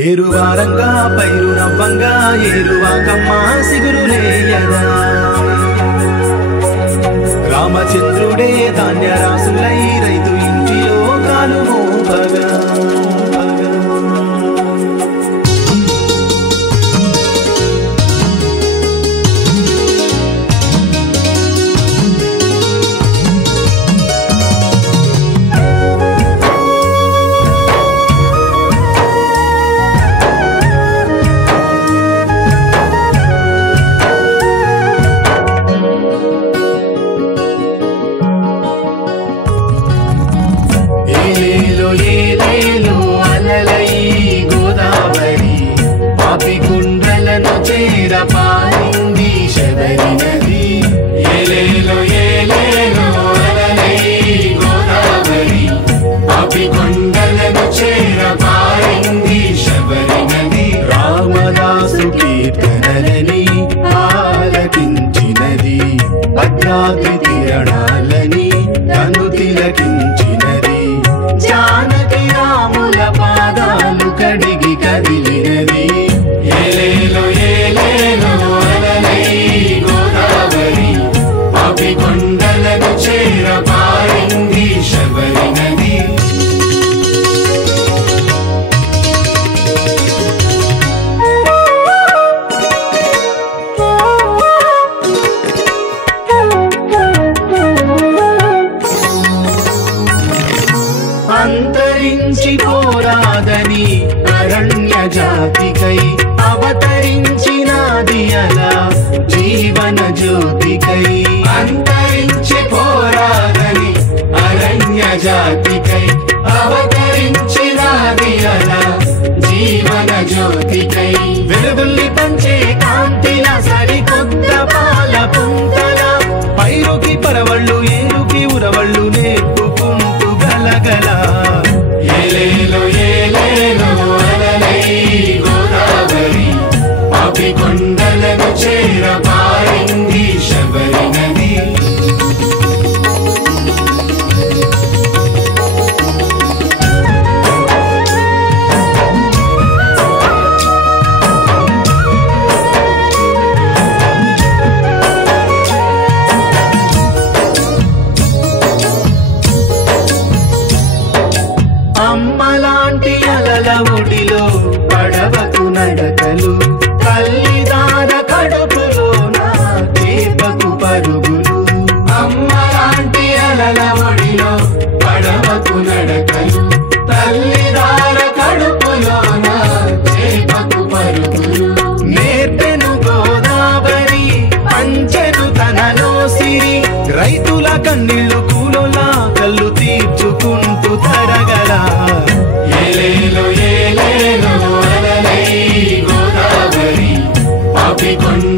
ఏరువారంగా పైరు నవ్వంగా ఏరువాకమ్మ సిగురులేయగా రామచంద్రుడే ధాన్య రాసులై రైతు ఇంటిలో కాలు మోపగా ఏలేలో అలలై గోదావరి పాపికుండ్రలను చేరపారింది శబరి నది ఏలేలో అలలై గోదావరి పాపికుండ్రలను చేరపారింది శబరి నది రామదాసు కీర్తనలని ఆలకించినది భద్రాద్రి తీరణాలని తను తిలకించినది జానకి రాముల పాదాలు కడిగి కదిలినది ఏలేలో అలలై గోదావరి పాపికొండలను చేరపారింది శబరి నది అంతరించిపోరాదని అరణ్య జాతికై అవతరించినది అలా జీవన జ్యోతికై అంతరించిపోరాదని అరణ్య జాతికై అవతరించినది అలా జీవన జ్యోతికై వెలుగుల్ని పంచే కాంతిల సరికొత్త పాల పుంతల పైరుకి పరవళ్ళు ఏరుకి ఉరవళ్ళు నేర్పుకుంటూ గలగల ఏలేలో అలలై గోదావరి పాపికొండలను చేరపారింది శబరి నది అమ్మలాంటి అలల ఒడిలో పడవకు నడకలు తల్లిదార కడుపులోన చేపకు పరుగులు అమ్మలాంటి అలల ఒడిలో పడవకు నడకలు తల్లిదార కడుపులోన చేపకు పరుగులు నేర్పెను గోదావరి పంచెను తనలో సిరి రైతుల కన్నీళ్లు కూలోలా కళ్ళు తీర్చుకుంటూ తరగల ఏలేలో అలలై గోదావరి పాపికొండ